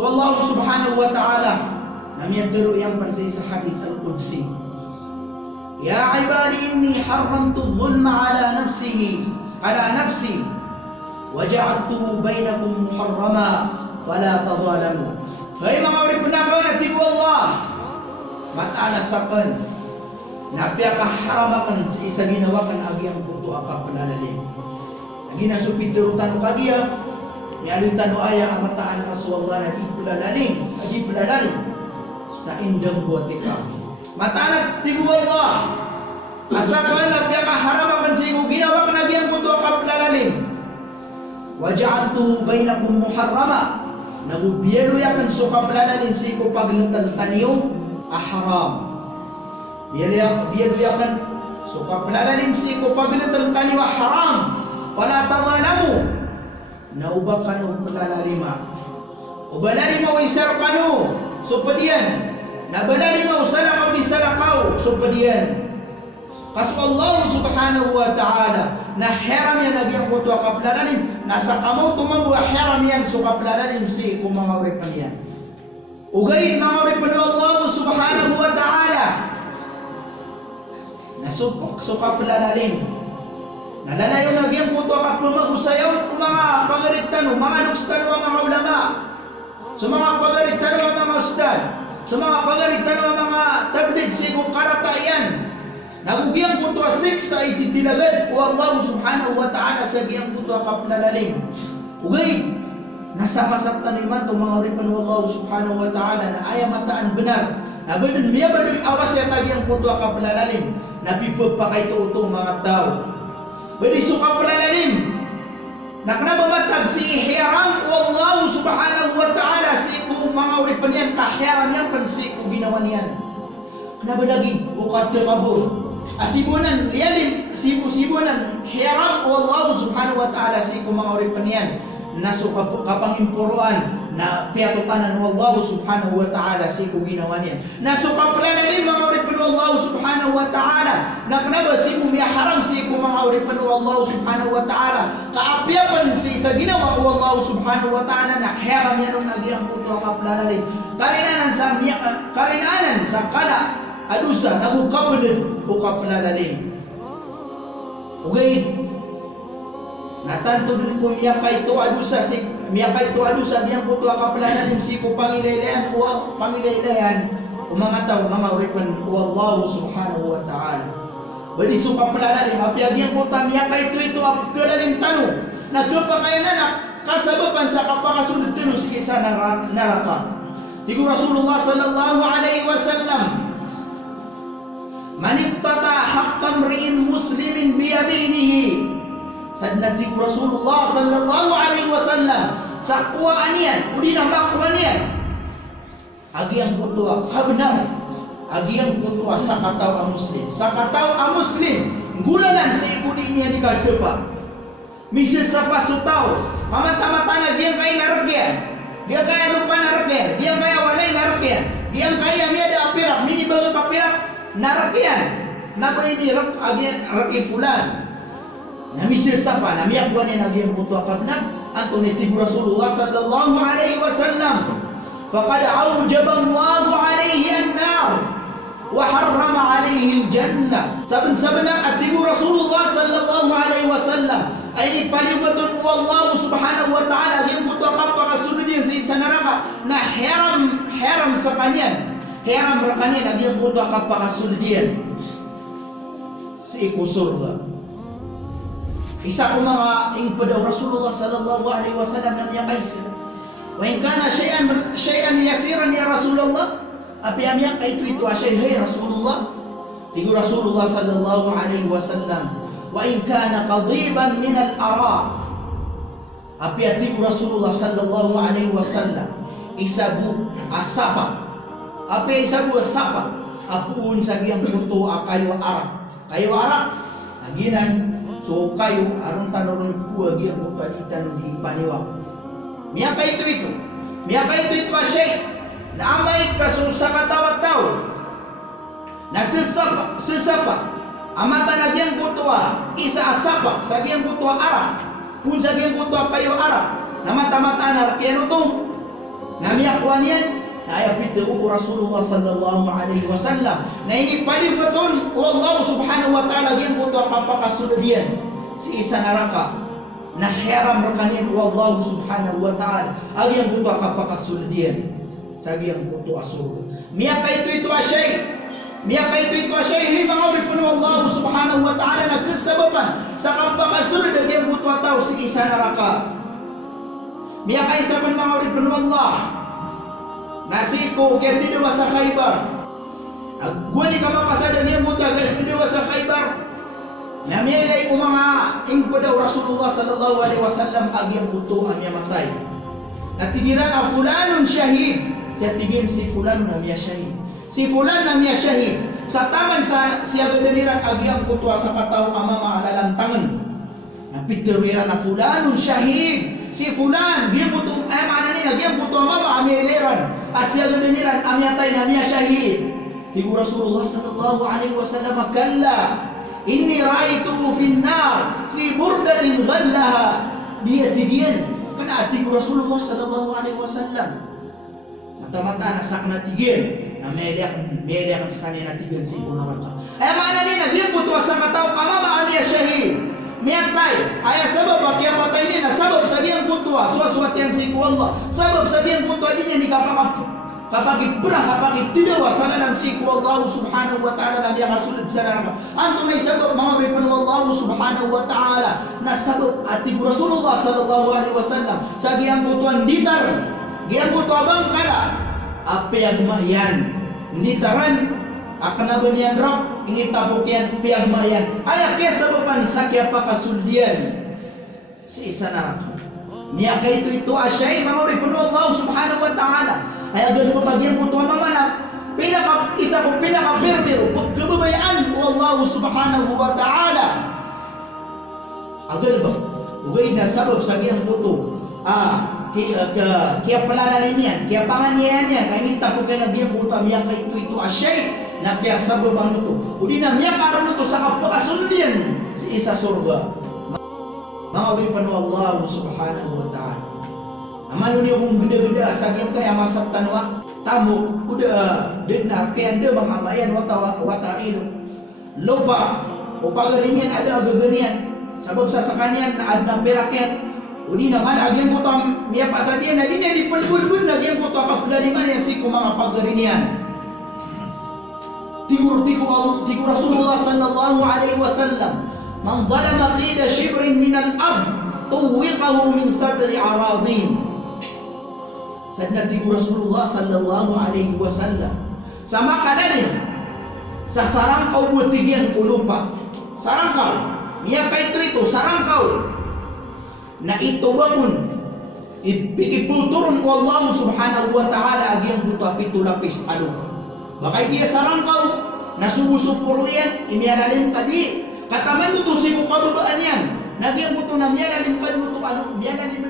So Allah subhanahu wa ta'ala namiyadiro yang pansay sa hadith al-Qudsi. Ya ibadi inni haramtu dhulma ala nafsi waja'altuhu bainakum muharrama fala tadhalamu. Hai mga uri punakaw na tigo Allah matana sapan napya ka haramakan sa isa ginawa kan agyang puto aka panalalim. Agi na supiturutan mo kagiya mialutan mo aya ang mataan aswallah na agi pulalalim sa indang buatika. Mataan tigo Allah asa ka napya ka haramakan sa iyo ginawa kan agyang puto aka panalalim. Waja'altuhu bainakum muharrama nagubiyelo yakan suka palalalin sa iko paglutan taniyo haram. Biyelo yakan suka palalalin sa iko paglutan taniyo haram. Wala tawalamu naubakan o palalalima. Ubalalima o isarkano supadiyan. Nabalalima o salakaw di salakaw supadiyan. Kasi Allah subhanahu wa ta'ala na heram yan nagyang kuto kaplalalim nasa kamo tumambo heram yan so kaplalalim si kumangawripan yan ugay mangawripan Allah subhanahu wa ta'ala nasupok so kaplalalim nalalayo nagyang kuto kaplumagusayaw mga pagaritan mga nukstan mga ulama so mga pagaritan mga ustad so mga pagaritan mga tablig si kung karatayan nagugiyang puto asik sa ititilagan o Allah subhanahu wa ta'ala sa giyang puto kaplalalim. Ugay, nasa masaktan naman itong mga ripan o Allah subhanahu wa ta'ala na ayaw mataan benar. Nabanon miya ba doon awas ya tagiyang puto kaplalalim. Napipag pa kayo itong mga tao. Badi so kaplalalim. Nakanabamatag si ihyaram o Allah subhanahu wa ta'ala si kung mga ripan yan kahyaram yan kan si kung ginawa niyan. Nabalagi ukat yung kabur. Asibunan, liyalim, sibunan, hiram o Allah subhanahu wa ta'ala sa ikong mga uripan yan. Naso kapangimpuruan na piyatukanan o Allah subhanahu wa ta'ala sa ikong ginawa niyan. Naso kapalalalim mga uripan o Allah subhanahu wa ta'ala. Naknaba sa ikong miyaharam sa ikong mga uripan o Allah subhanahu wa ta'ala. Kaapyapan sa isa ginawa o Allah subhanahu wa ta'ala na hiram yan o nagyang puto kapalalalim. Karinanan sa kala adusa nagukapanin o kapalalalim. Ugay natanto din ko miyakay to adusa diyang puto kapalalalim si ko pangilailayan o pangilailayan o mga tao mga uripan o Allah subhanahu wa ta'ala. Bali so kapalalalim apyagyan ko ta miyakay ito apyalalim tanong nagkapakayanan na kasababan sa kapakasunod tulo si isa naraka. Tigo Rasulullah sallallahu alaihi wasallam man iqtata haqqan mri'in muslimin biyaminihi sadna tigo Rasulullah sallallahu alaihi wasallam sa kuwaan yan uli na makuhaan yan agi ang putua kabnar agi ang putua sa kataw ang muslim gulalan sa ikuli niya di kasepa misal sa pasutaw mamata-mata na diyan kaya naragyan dia kaya lupa naragyan dia kaya walay naragyan dia kaya miya da apirak mini baga kapirak naragyan napa ini raki fulan na misal sa pa na miyak buwan yan agyan putua kabnar antoni tigo Rasulullah sallallahu alaihi wasallam faqad awjaballahu alaihi an-nar wa harrama alaihi al-jannah saben-sabenan atigo Rasulullah sallallahu alaihi wasallam ay palibatun ko Allah subhanahu wa ta'ala yung puto kapakasunod yan sa isa naraka na heram sa kanyan heram sa kanyan yung puto kapakasunod yan sa ikusurga. Isa ko mga ingpadaw Rasulullah sallallahu alaihi wasallam na niya kaisa wa in kana shay'an yasiran ya Rasulullah api amyak ito asay hay Rasulullah tigo Rasulullah sallallahu alaihi wasallam wa in kana qadiban min al-ara api tigo Rasulullah sallallahu alaihi wasallam isabu asapa api isabu asapa apun sa giyang puto kayo arak aginan so kayo aron tanon ko giyang puto ditan di paniwa miyaka ito asay na amay kaso sa katawa-taw na sesapa amata na diyang kutuwa isa asapa sa diyang kutuwa arap kung sa diyang kutuwa kayo arap na mata-mata na kaya to Namiyak wanian ayat itu Rasulullah sallallahu alaihi wasallam. Nah ini paling betul Allah subhanahu wa ta'ala yang butuh apa kasudian si isa neraka. Nah haram rekanian Allah subhanahu wa ta'ala agi yang butuh apa kasudian sagi yang butuh asur. Miyaka itu asyai. Miyaka itu asyai hima ngabri penuh Allah subhanahu wa ta'ala na kesababan sa apa kasudian yang butuh tahu si isa neraka. Miyaka isa ngabri penuh Allah nasiku kaya tidawa sa Khaybar. Gua ni kapapasada niya buta kaya tidawa sa Khaybar. Namiyalay ko mga ingko daw Rasulullah sallallahu alaihi wasallam agi ang buto ang matay. Natigiran ang fulanun syahid. Siya tigin si fulan na miya syahid. Si fulan na miya syahid. Sa taman sa siya gadaniran agi ang buto sa kataw ama maalalantangan. Napitiruiran na fulanun syahid. Si fulan dia butuh mana ni dia butuh apa ameleran asya geniran amyatai namia syahid di Rasulullah sallallahu alaihi wasallam kalla inni ra'aituhu fin nar fi burdatin ghallaha dia tidian kana di Rasulullah sallallahu alaihi wasallam mata-mata nasak na tidian melihat sekali na tidian si neraka mana ni dia butuh sama tahu kama amia syahid Miyatai, ayah sebab bakia patah ini na sebab sadiang kutua, suat yang siku Allah. Sebab sadiang kutua ini ni kapagi perang, kapagi tidak wasana dan siku Allah subhanahu wa ta'ala dan yang asulit sana. Antum ni sebab mengabri penuh Allah subhanahu wa ta'ala. Na sebab ati Rasulullah sallallahu alaihi wasallam. Sadiang kutuan ditar, dia kutua bangkala. Apa yang mayan, ditaran akan abanian Rab ingin tabukian pihak mayan ayah kia sababan sakya pakasudian si isa neraka. Miyaka itu asyai menguri penuh Allah subhanahu wa ta'ala ayah gani bagian putuan mamana pinaka isa ko pinaka firmir kebebayaan Allah subhanahu wa ta'ala agar ba ugay na sabab sa giyang puto kia pelanan ini kia panganiannya ingin tabukian na dia puto miyaka itu asyai na kaya sabab ang ito. Uli na miya karon ito sa kapakasundian si isa surga. Mga wipan Allah subhanahu wa ta'ala. Aman ni kung beda-beda sagim kaya masat tanwa tamu udah benar kaya anda mangamayan wata'in. Lupa upagarinyan ada agagarian. Sabab sa sakanian na adnang berakyan. Uli naman agyan po itong miya pasadian na din niya di palbulbul na agyan po ito kapulaliman yan si kumang paggarinian. Tigur Rasulullah sallallahu alaihi wasallam man zalama qida shibrin min al-ard tuwiqahu min sab'i aradin. Sadna tigur Rasulullah sallallahu alaihi wasallam sama kananin sa sarangkaw butigyan kulupa sarangkaw miya ka itu sarangkaw na ito bangun ipikipulturun ko Allah subhanahu wa ta'ala agiyang buto apito lapis alupa. Maka dia sarangkaw nasubusupuro yan imialalim padi kataman mo to si mukababaan yan nagyang buto na miyalalim padi mo to ano miyalalim